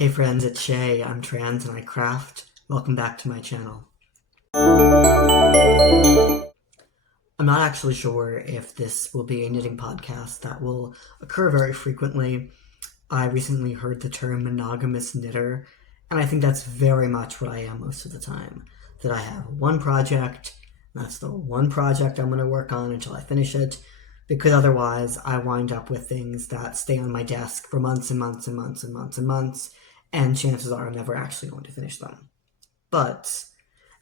Hey friends, it's Shay. I'm trans and I craft. Welcome back to my channel. I'm not actually sure if this will be a knitting podcast that will occur very frequently. I recently heard the term monogamous knitter, and I think that's very much what I am most of the time. That I have one project, and that's the one project I'm going to work on until I finish it, because otherwise I wind up with things that stay on my desk for months and months and months and months and months, and chances are I'm never actually going to finish them. But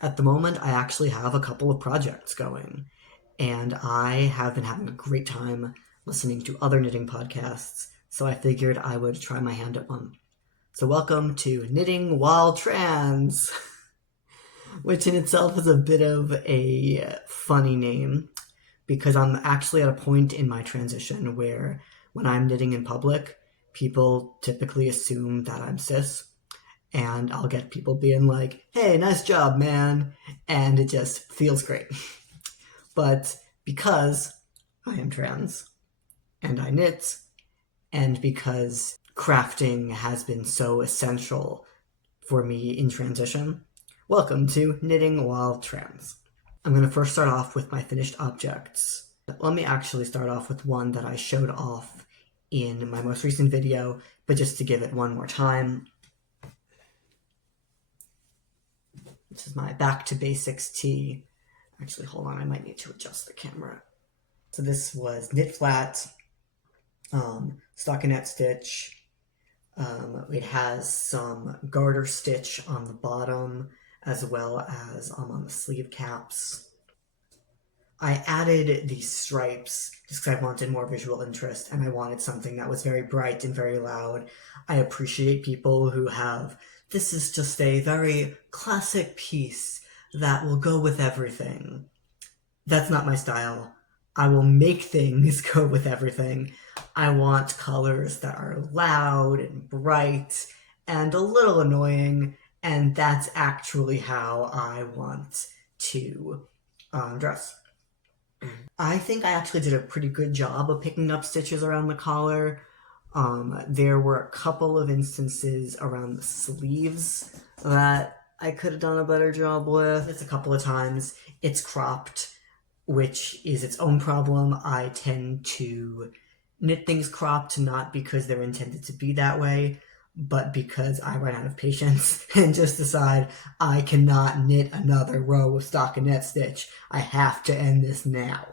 at the moment, I actually have a couple of projects going, and I have been having a great time listening to other knitting podcasts, so I figured I would try my hand at one. So welcome to Knitting While Trans, which in itself is a bit of a funny name, because I'm actually at a point in my transition where when I'm knitting in public, people typically assume that I'm cis, and I'll get people being like, hey, nice job, man, and it just feels great. But because I am trans, and I knit, and because crafting has been so essential for me in transition, welcome to Knitting While Trans. I'm going to first start off with my finished objects. Let me actually start off with one that I showed off in my most recent video, but just to give it one more time. This is my Back to Basics tee. Actually, hold on, I might need to adjust the camera. So this was knit flat, stockinette stitch. It has some garter stitch on the bottom, as well as on the sleeve caps. I added these stripes just because I wanted more visual interest, and I wanted something that was very bright and very loud. I appreciate people who have, this is just a very classic piece that will go with everything. That's not my style. I will make things go with everything. I want colors that are loud and bright and a little annoying, and that's actually how I want to dress. I think I actually did a pretty good job of picking up stitches around the collar. There were a couple of instances around the sleeves that I could have done a better job with. It's a couple of times. It's cropped, which is its own problem. I tend to knit things cropped not because they're intended to be that way, but because I run out of patience and just decide I cannot knit another row of stockinette stitch. I have to end this now.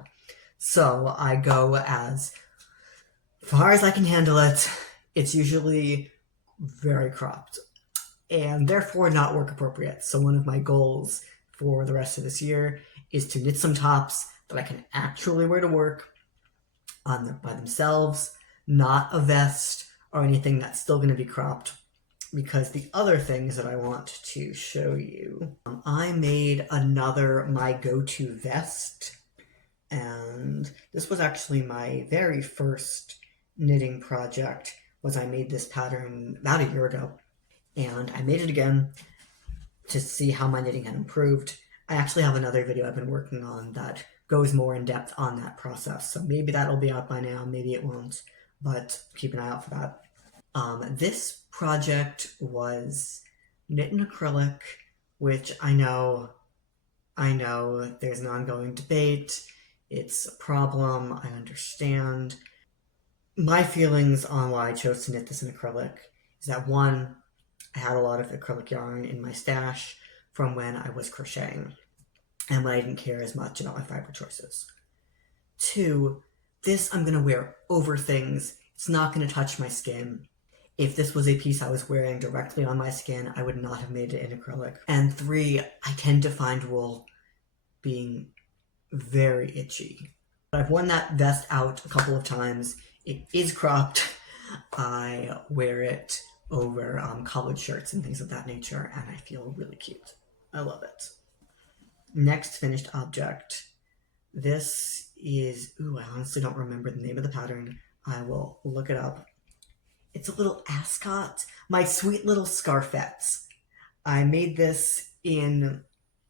So I go as far as I can handle it. It's usually very cropped and therefore not work appropriate. So one of my goals for the rest of this year is to knit some tops that I can actually wear to work by themselves, not a vest or anything that's still going to be cropped, because the other things that I want to show you, I made another my go-to vest, and this was actually my very first knitting project. I made this pattern about a year ago, and I made it again to see how my knitting had improved. I actually have another video I've been working on that goes more in depth on that process, so maybe that'll be out by now, maybe it won't, but keep an eye out for that. This project was knit in acrylic, which I know there's an ongoing debate. It's a problem, I understand. My feelings on why I chose to knit this in acrylic is that, one, I had a lot of acrylic yarn in my stash from when I was crocheting, and when I didn't care as much about my fiber choices. Two, this I'm going to wear over things. It's not going to touch my skin. If this was a piece I was wearing directly on my skin, I would not have made it in acrylic. And three, I tend to find wool being very itchy. I've worn that vest out a couple of times. It is cropped. I wear it over collared shirts and things of that nature, and I feel really cute. I love it. Next finished object. This is, I honestly don't remember the name of the pattern. I will look it up. It's a little ascot. My sweet little scarfettes. I made this in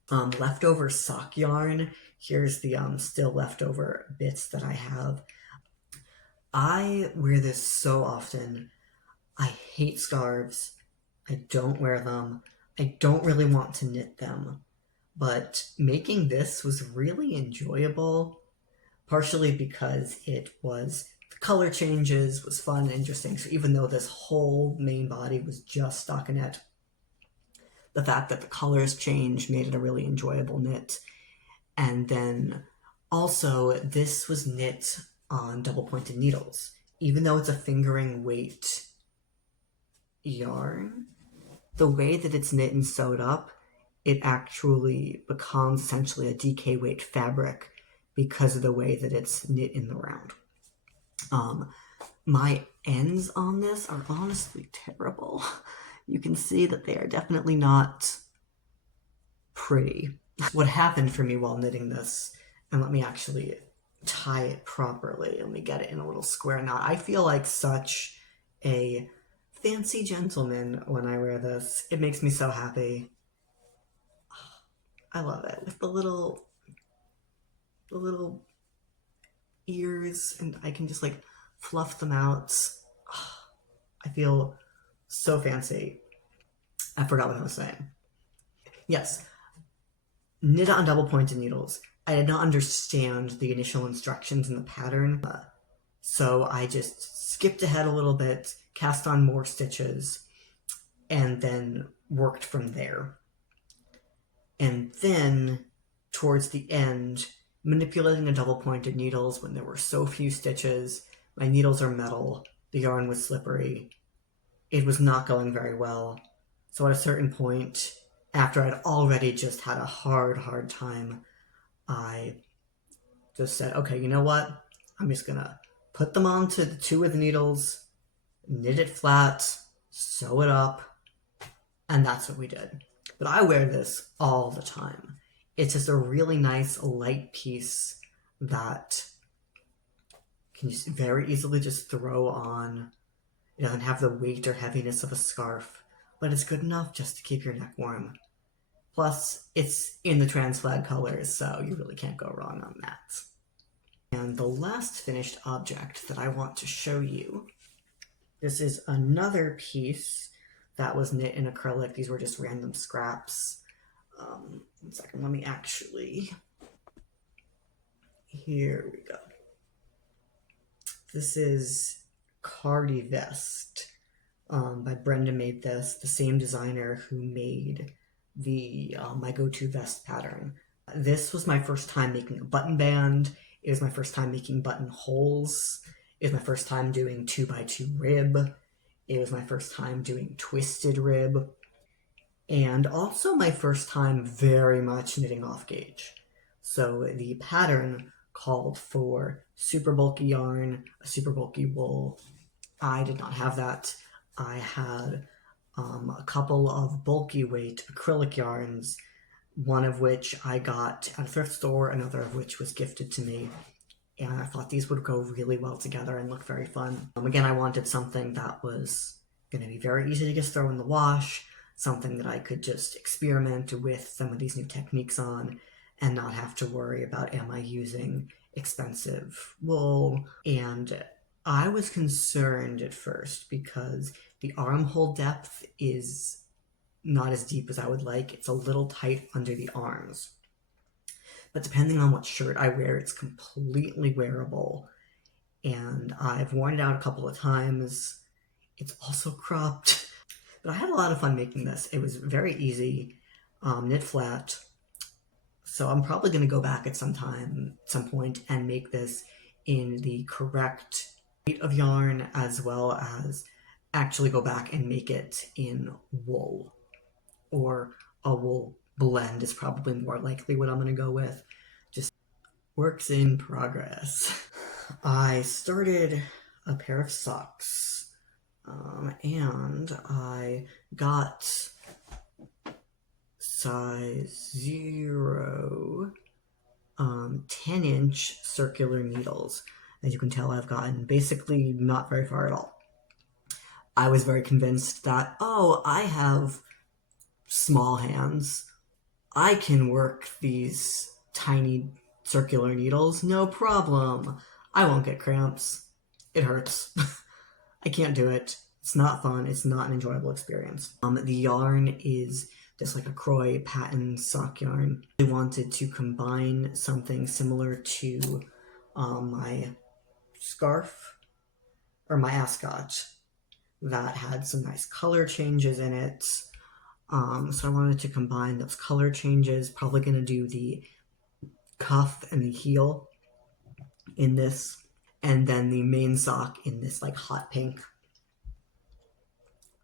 leftover sock yarn. Here's the still leftover bits that I have. I wear this so often. I hate scarves. I don't wear them. I don't really want to knit them. But making this was really enjoyable, partially because the color changes was fun and interesting. So even though this whole main body was just stockinette, the fact that the colors changed made it a really enjoyable knit. And then also, this was knit on double pointed needles. Even though it's a fingering weight yarn, the way that it's knit and sewed up, it actually becomes essentially a DK weight fabric because of the way that it's knit in the round. My ends on this are honestly terrible. You can see that they are definitely not pretty. What happened for me while knitting this, and let me actually tie it properly. Let me get it in a little square knot. I feel like such a fancy gentleman when I wear this. It makes me so happy. I love it. With the little ears, and I can just like fluff them out. I feel so fancy. I forgot what I was saying. Yes, knit on double pointed needles. I did not understand the initial instructions in the pattern, so I just skipped ahead a little bit, cast on more stitches, and then worked from there. And then, towards the end, manipulating the double pointed needles when there were so few stitches. My needles are metal, the yarn was slippery. It was not going very well. So at a certain point, after I'd already just had a hard time, I just said, okay, you know what? I'm just gonna put them onto the two of the needles, knit it flat, sew it up, and that's what we did. But I wear this all the time. It's just a really nice light piece that can just very easily just throw on. It doesn't have the weight or heaviness of a scarf, but it's good enough just to keep your neck warm. Plus, it's in the trans flag colors, so you really can't go wrong on that. And the last finished object that I want to show you, this is another piece that was knit in acrylic. These were just random scraps. 1 second, let me actually... Here we go. This is Cardivest by Brenda made this, the same designer who made the my go-to vest pattern. This was my first time making a button band. It was my first time making buttonholes. It was my first time doing 2x2 rib. It was my first time doing twisted rib. And also my first time very much knitting off gauge. So the pattern called for super bulky yarn, a super bulky wool. I did not have that. I had a couple of bulky weight acrylic yarns, one of which I got at a thrift store, another of which was gifted to me. And I thought these would go really well together and look very fun. Again, I wanted something that was going to be very easy to just throw in the wash, something that I could just experiment with some of these new techniques on and not have to worry about, am I using expensive wool? And I was concerned at first because the armhole depth is not as deep as I would like. It's a little tight under the arms. But depending on what shirt I wear, it's completely wearable. And I've worn it out a couple of times. It's also cropped. But I had a lot of fun making this. It was very easy, knit flat. So I'm probably going to go back at some point, and make this in the correct weight of yarn, as well as actually go back and make it in wool. Or a wool blend is probably more likely what I'm going to go with. Just works in progress. I started a pair of socks, and I got size 0, 10-inch circular needles. As you can tell, I've gotten basically not very far at all. I was very convinced that, oh, I have small hands. I can work these tiny circular needles, no problem. I won't get cramps. It hurts. I can't do it. It's not fun. It's not an enjoyable experience. The yarn is just like a Croy patent sock yarn. I wanted to combine something similar to my scarf or my ascot that had some nice color changes in it. So I wanted to combine those color changes. Probably going to do the cuff and the heel in this, and then the main sock in this like hot pink.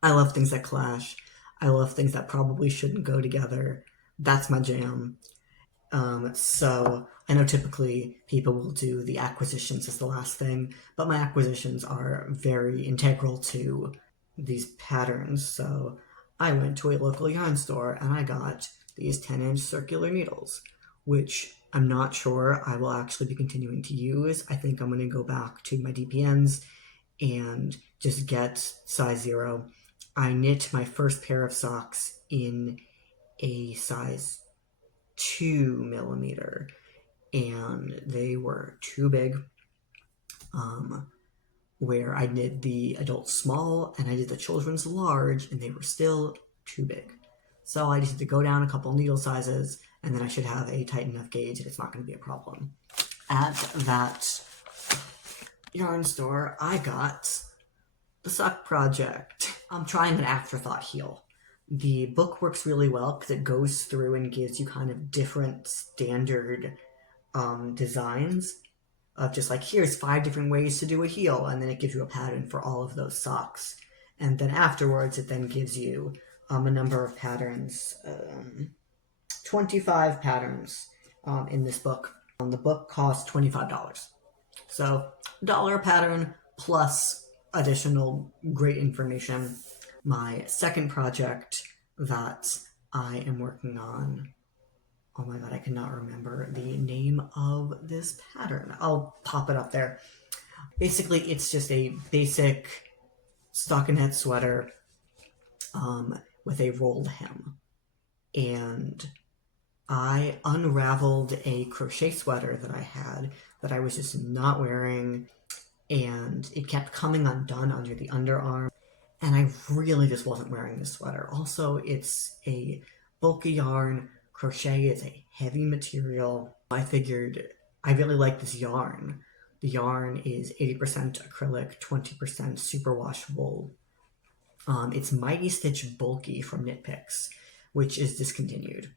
I love things that clash. I love things that probably shouldn't go together. That's my jam. So I know typically people will do the acquisitions as the last thing, but my acquisitions are very integral to these patterns. So I went to a local yarn store and I got these 10-inch circular needles, which I'm not sure I will actually be continuing to use. I think I'm going to go back to my DPNs and just get size 0. I knit my first pair of socks in a size 2mm, and they were too big. Where I did the adult small and I did the children's large, and they were still too big. So I just had to go down a couple needle sizes, and then I should have a tight enough gauge and it's not going to be a problem. At that yarn store, I got the Sock Project. I'm trying an Afterthought heel. The book works really well because it goes through and gives you kind of different standard designs of just like, here's 5 different ways to do a heel, and then it gives you a pattern for all of those socks. And then afterwards, it then gives you a number of patterns, 25 patterns in this book. The book costs $25. So $1 a pattern plus additional great information. My second project that I am working on, oh my god, I cannot remember the name of this pattern. I'll pop it up there. Basically, it's just a basic stockinette sweater with a rolled hem. And I unraveled a crochet sweater that I had that I was just not wearing, and it kept coming undone under the underarm, and I really just wasn't wearing this sweater. Also, it's a bulky yarn. Crochet is a heavy material. I figured I really like this yarn. The yarn is 80% acrylic, 20% superwashable. It's Mighty Stitch Bulky from Knit Picks, which is discontinued.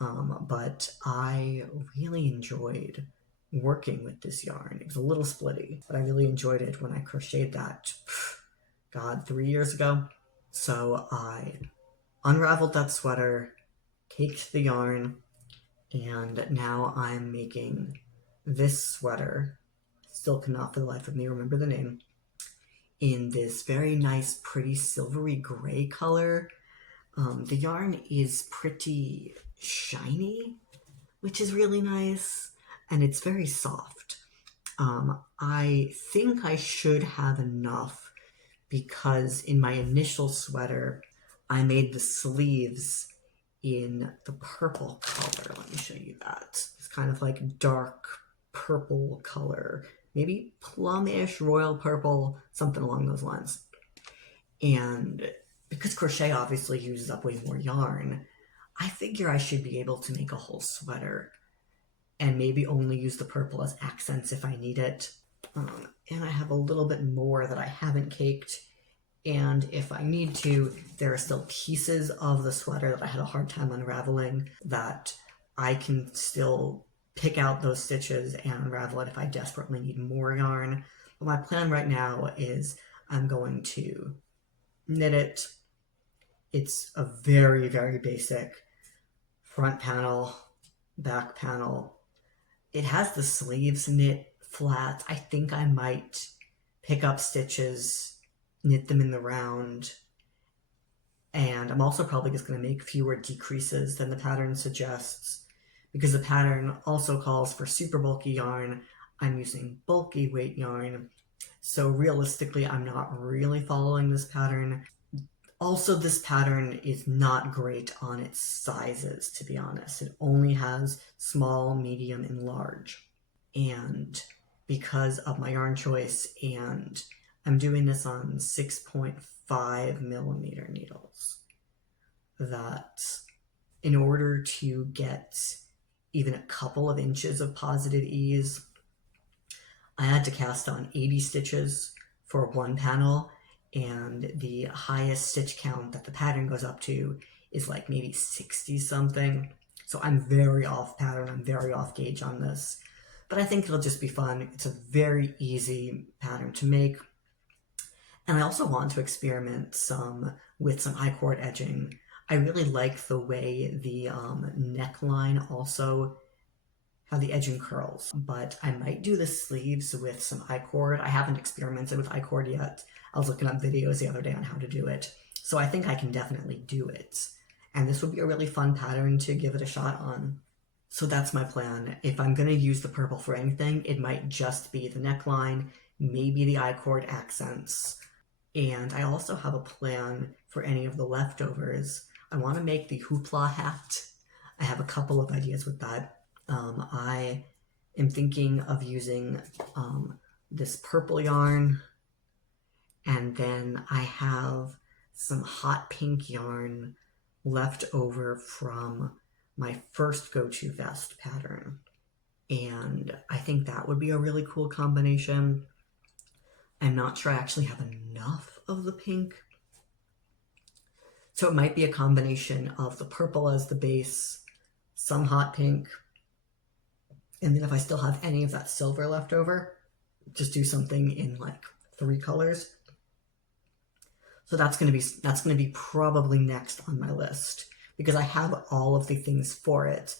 But I really enjoyed working with this yarn. It was a little splitty, but I really enjoyed it when I crocheted that, 3 years ago. So I unraveled that sweater, caked the yarn, and now I'm making this sweater. Still cannot for the life of me remember the name. In this very nice, pretty silvery gray color. The yarn is pretty shiny, which is really nice, and it's very soft. I think I should have enough because in my initial sweater, I made the sleeves in the purple color. Let me show you that. It's kind of like dark purple color, maybe plumish, royal purple, something along those lines. And because crochet obviously uses up way more yarn, I figure I should be able to make a whole sweater and maybe only use the purple as accents if I need it. And I have a little bit more that I haven't caked, and if I need to, there are still pieces of the sweater that I had a hard time unraveling that I can still pick out those stitches and unravel it if I desperately need more yarn. But my plan right now is I'm going to knit it. It's a very, very basic front panel, back panel. It has the sleeves knit flat. I think I might pick up stitches, knit them in the round, and I'm also probably just going to make fewer decreases than the pattern suggests, because the pattern also calls for super bulky yarn. I'm using bulky weight yarn, so realistically I'm not really following this pattern. Also, this pattern is not great on its sizes, to be honest. It only has small, medium, and large. And because of my yarn choice and I'm doing this on 6.5 millimeter needles. That in order to get even a couple of inches of positive ease, I had to cast on 80 stitches for one panel, and the highest stitch count that the pattern goes up to is like maybe 60 something. So I'm very off pattern, I'm very off gauge on this, but I think it'll just be fun. It's a very easy pattern to make. And I also want to experiment with some I-cord edging. I really like the way the neckline also, how the edging curls, but I might do the sleeves with some I-cord. I haven't experimented with I-cord yet. I was looking up videos the other day on how to do it, so I think I can definitely do it. And this would be a really fun pattern to give it a shot on. So that's my plan. If I'm going to use the purple for anything, it might just be the neckline, maybe the I-cord accents. And I also have a plan for any of the leftovers. I want to make the Hoopla Hat. I have a couple of ideas with that. I am thinking of using this purple yarn, and then I have some hot pink yarn left over from my first go-to vest pattern, and I think that would be a really cool combination. I'm not sure I actually have enough of the pink, so it might be a combination of the purple as the base, some hot pink, and then if I still have any of that silver left over, just do something in like 3 colors. So that's going to be probably next on my list, because I have all of the things for it.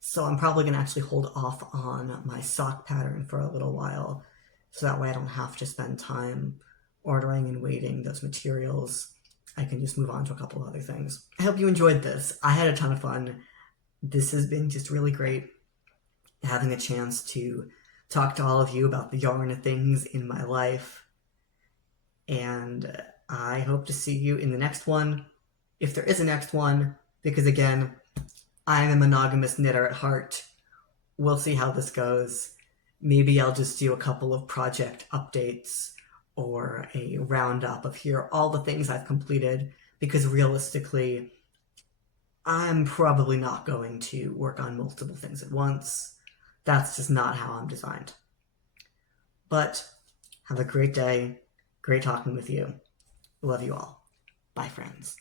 So I'm probably going to actually hold off on my sock pattern for a little while, so that way I don't have to spend time ordering and waiting those materials. I can just move on to a couple other things. I hope you enjoyed this. I had a ton of fun. This has been just really great, having a chance to talk to all of you about the yarn things in my life. And I hope to see you in the next one, if there is a next one, because again, I'm a monogamous knitter at heart. We'll see how this goes. Maybe I'll just do a couple of project updates or a roundup of here are all the things I've completed, because realistically, I'm probably not going to work on multiple things at once. That's just not how I'm designed. But have a great day. Great talking with you. Love you all. Bye, friends.